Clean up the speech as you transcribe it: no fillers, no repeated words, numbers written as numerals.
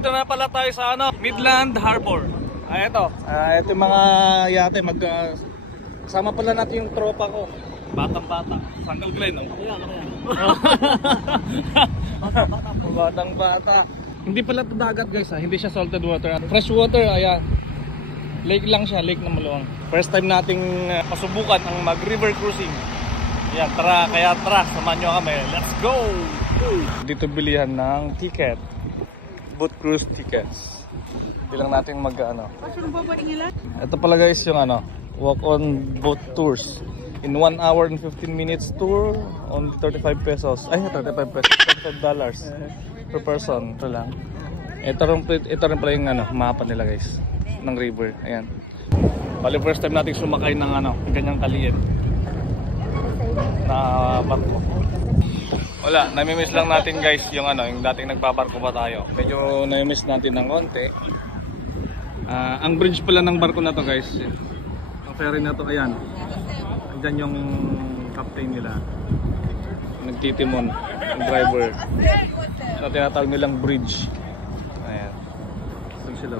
nandito na pala tayo sa Midland Harbor. Ito yung mga yate. Kasama pala natin yung tropa ko. Batang-bata. Sanggal Glen, no? Batang-bata. Hindi pala ito dagat, guys, ha? Hindi siya salted water. Fresh water, ayan. Lake lang siya, lake na maluwang. First time nating masubukan ang mag-river cruising. Ayan, tara, samahan nyo kami. Let's go! Dito bilihan ng ticket. Boat cruise tickets. Hindi lang natin ito pala, guys, yung walk-on boat tours. In 1 hour and 15 minutes tour, only 35 pesos. Ay, 35 pesos. $35 per person. Ito lang. Ito rin pala yung mapa nila, guys, ng river. Ayan. Bali, first time natin sumakay ng ganyang kaliit na barko. Wala, namimiss lang natin, guys, yung dating nagbabarko pa tayo. Medyo namimiss natin ng konti. Ang bridge pala ng barko na to, guys, ang ferry na to, ayan. Andyan yung captain nila, nagtitimon, yung driver. Tinatawag nilang bridge. Ayan, doon sila.